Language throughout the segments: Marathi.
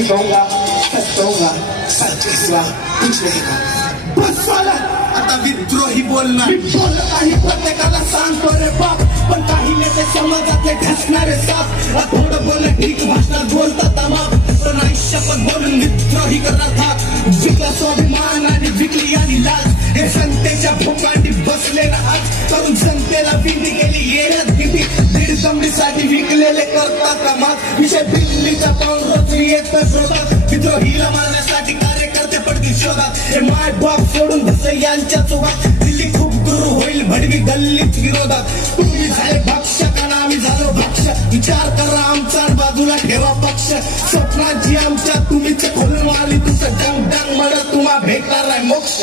भी कहूंगा, सच कहूंगा, सच के सिवा कुछ नहीं कहूंगा। बस वाला आता विद्रोही बोलणार, मी बोलत आहे प्रत्येकाला सांगतो रे बाप, पण काही नेते समाजातले ढसणारे साप, थोडं बोलणं ठीक भाषणात बोलतात तमाम, पण आयुष्यात बोलून विद्रोही करणार थाप, विकला स्वाभिमान आणि विकली आणि लाज, हे जनतेच्या भोकांडी बसले ना आज, करून जनतेला विनंती केली येण्यात किती, दीड कमडीसाठी विकलेले करतात कमाल, विषय दिल्लीचा पाऊल रोज येतच होतात, विद्रोहीला मारण्यासाठी कार्यकर्ते पडतील शोधात, हे माय बाप सोडून बसे यांच्या चोगात, दिल्ली खूप दूर होईल भडवी गल्लीत विरोधात, तुम्ही झाले भक्षक आणि आम्ही झालो भक्ष, विचार करा आमचा बाजूला ठेवा पक्ष, स्वप्नाची आमच्या तुम्हीच खोलून आली, तुझं डंग डंग म्हणत तुम्हा भेटणार नाही मोक्ष.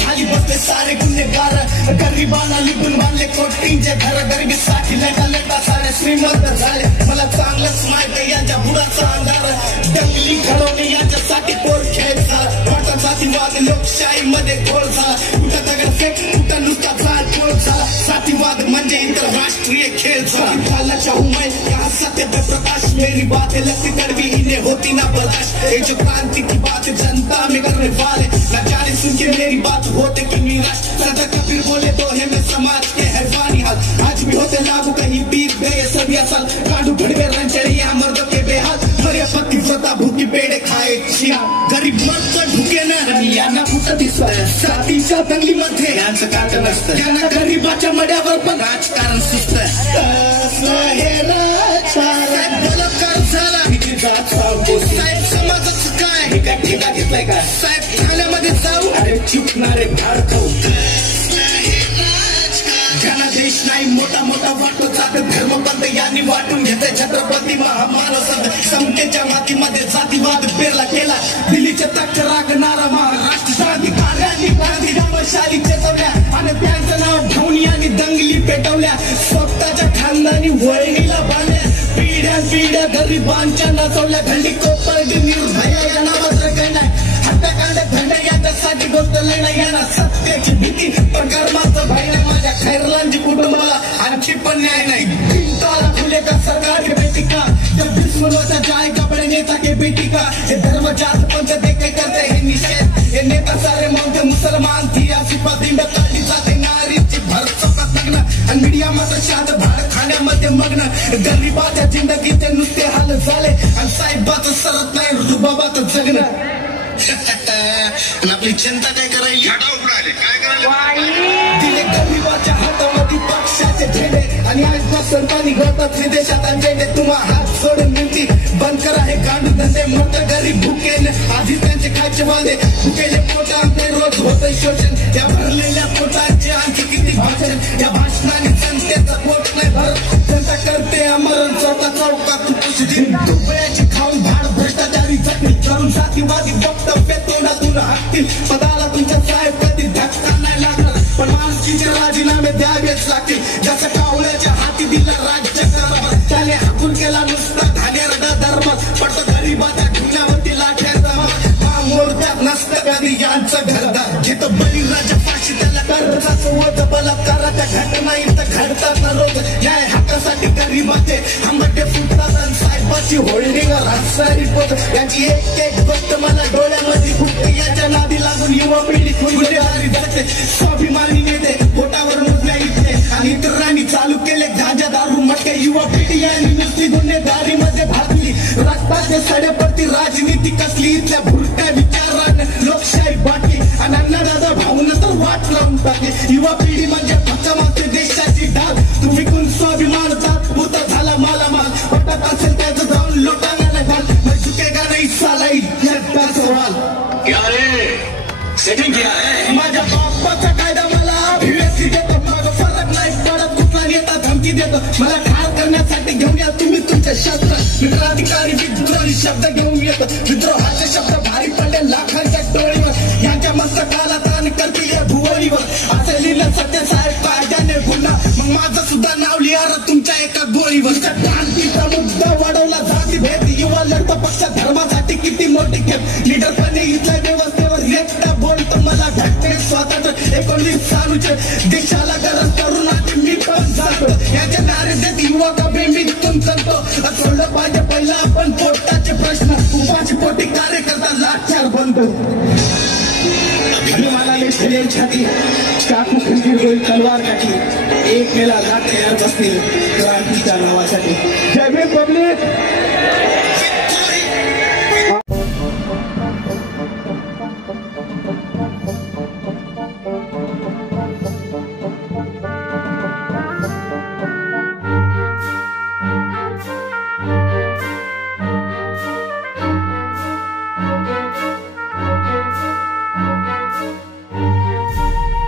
खाली बसले सारे गुन्हेगार, गरिबांना लुटून बांधले कोटींचे घर, गरिबीसाठी लढा लढा सारे श्रीमंत झाले, मला चांगलंच माहिती यांच्या बुडाचा अंधार, दंगली घडवणे यांच्यासाठी पोर खेळ झाला, वाटा जातीवाद लोकशाहीमध्ये घोळ झाला, कुठं दगड फेक कुठं नुसता चाल पोळ झाला, जातीवाद म्हणजे आंतरराष्ट्रीय खेळ झाला, शाहूमय यहाँ सत्य पे प्रकाश, मेरी बात है लगती कड़वी इन्हें होती ना बर्दाश्त, ये जो क्रांति की बात जनता में करने वाले, न जाने सुन के मेरी बात होते कि निराश, संत कबीर बोले तो है मैं समाज के हैवानी हाल, आज भी होते लागू कहीं बीत गए सभी साल, कांडू भड़वे रंचड़िया मर्द के बेहाल, मरे पति व्रता भूखी पेड़े खाए छिया, गरीब मर्द ढुके न रमिया न फुटत स्वय, साथीच्या दंगलीमध्ये यांचं काट नसतं, यांना गरीबाच्या मड्यावर पण राजकारण सुचतं, हे राजकारण बलात्कार झाला, साहेब समाजाचं काय हे काय ठेका घेतलाय का, साहेब ठाण्यामध्ये जाऊ अरे चुकणारे भाड खाऊ, ज्यांना देश नाही मोठा मोठा वाटतो जात, धर्मबंध यांनी वाटून घेतले छत्रपती महामानव संत, समतेच्या मातीमध्ये जातीवाद पेरला केला, दिल्लीचे तख्त राखणारा महाराष्ट्र क्रांतिकार्यांनी क्रांती शाली चेतवल्या, आणि त्यांचं नाव घेऊन यांनी दंगली पेटवल्या, स्वतःच्या खानदानी वळणीला बांधल्या, पिढ्या पिढ्या गरिबांच्या नाचवल्या, घंडी कोपरडी निर्भया या नावाचं काही नाही, हत्याकांड धंडे याच्यासाठी गोष्ट लढा यांना सत्याची भीती, पण कर्माचं भय नाही, माझ्या खैरलांची कुटुंबाला आणखी पण न्याय नाही, ताला खुले का सरकार के बेटी का, जब दुश्मनों जाएगा बड़े नेता के बेटी का, ये धर्म जात पंथ देखे करते हैं निषेध, ये नेता सारे मौके मुसलमान थी आसिफा दिंड काढली जाते नारीची भरसकट लग्न, आणि मीडिया मात्र शांत भाड खाण्यामध्ये मग्न, गरिबाच्या जिंदगीचे नुसते हाल झाले, आणि साहेबाचं सरत नाही रुबाबाचं जगणं, आपली जनता काय करायली, दिले गरिबाच्या हातामध्ये पक्षाचे झेंडे, आणि आज सरकारने घडतात विदेशात झेंडे, तुम्हा हात सोडून विनंती बंद करा हे गांडू धंदे, मोठं गरीब भुकेले आधी त्यांचे खायचे वांदे, भुकेले पोटांचे रोज होते शोषण, या भरलेल्या पोटांचे आणखी किती भाषण, या भाषणाने जनतेचा पोट नाही भरत, जनता करते अमरण चौका चौकात दुबळ्याची खाऊन भाड भ्रष्टाचारी जखमी करून जातीवादी वक्तव्य तोंडातून हाकतील, पदाला तुमच्या साहेब कधी धक्का नाही लागणार, पण माणुसकीचे राजीनामे द्यावेच लागतील, जसं कावल्याच्या हाती दिला राज्य कारभार, त्याने हाकून केला नुसता घाणेरडा दरबार, पडतो गरिबाच्या ढुंगणावरती लाठ्याचा मार, मोर्चात नसतं कधी यांचं घरदार, घेतो बळीराजा फाशी त्याला कर्जाचं वज, बलात्काराच्या घटना इथं घडतात ना रोज, न्याय हक्कासाठी गरिबाचे आंबटे फुटतात, आणि साहेबाची होल्डिंग राजसारी पोच, यांची एक एक गोष्ट मला डोळ्यामध्ये फुटते, याच्या नादी लागून युवा पिढी गुन्हेगारी जाते, स्वाभिमानी नेते पोटावर मुजल्या इथे, आणि इतरांनी चालू केले गांजा दारू मटके, युवा पिढी यांनी नुसती गुन्हेगारीमध्ये भागली, रक्ताचे सडेपडती राजनीती कसली, इथल्या भुरट्या विचाराने लोकशाही बाटली, आणि अण्णादादा भाऊन तर वाट लावून टाकली, युवा पिढी म्हणजे पक्षामागचे देशाची ढाल, तुम्ही कोण स्वाभिमान जात पुता झाला मालामाल, पटत असेल त्याचं जाऊन लोटांना नाही घाल, मग चुकेगा नाही सालाई एकटा सवाल, क्या रे सेटिंग किया है, माझ्या बाप्पाचा कायदा मला अभिव्यक्ती देतो, माझं फरक नाही पडत, कुठला नेता धमकी देतो, मला ठार करण्यासाठी घेऊन या तुम्ही तुमच्या शस्त्र, क्रांतिकारी विद्रोही शब्द घेऊन येतो, विद्रोहाचे शब्द भारी पडले लाखांच्या टोळीवर, यांच्या मस्तकाला ताण करतील या भुवळीवर, असं लिहिलं सत्यसाहेब कायद्याने गुन्हा, मग माझं सुद्धा नाव लिहा तुमच्या एका गोळीवर, क्रांतीचा मुद्दा वाढवला जाती भेद, युवा लढतो पक्ष धर्मासाठी किती मोठी खेप, लीडरपणे इथल्या व्यवस्थेवर एकटा बोलतो, मला भेटते स्वतःच 19 सालूचे, देशाला गरज करून मी पण जातो, याच्या दारिद्र्यात युवा का बेमीतून करतो, सोडलं पाहिजे पहिला आपण पोटाचे प्रश्न उपाची पोटी कार्यकर्ता लाचार बनतो हनुमानाने ठेलेल छाती चाकू खंजीर होईल तलवार काठी एक मेला घाट तयार बसतील क्रांतीच्या नावाची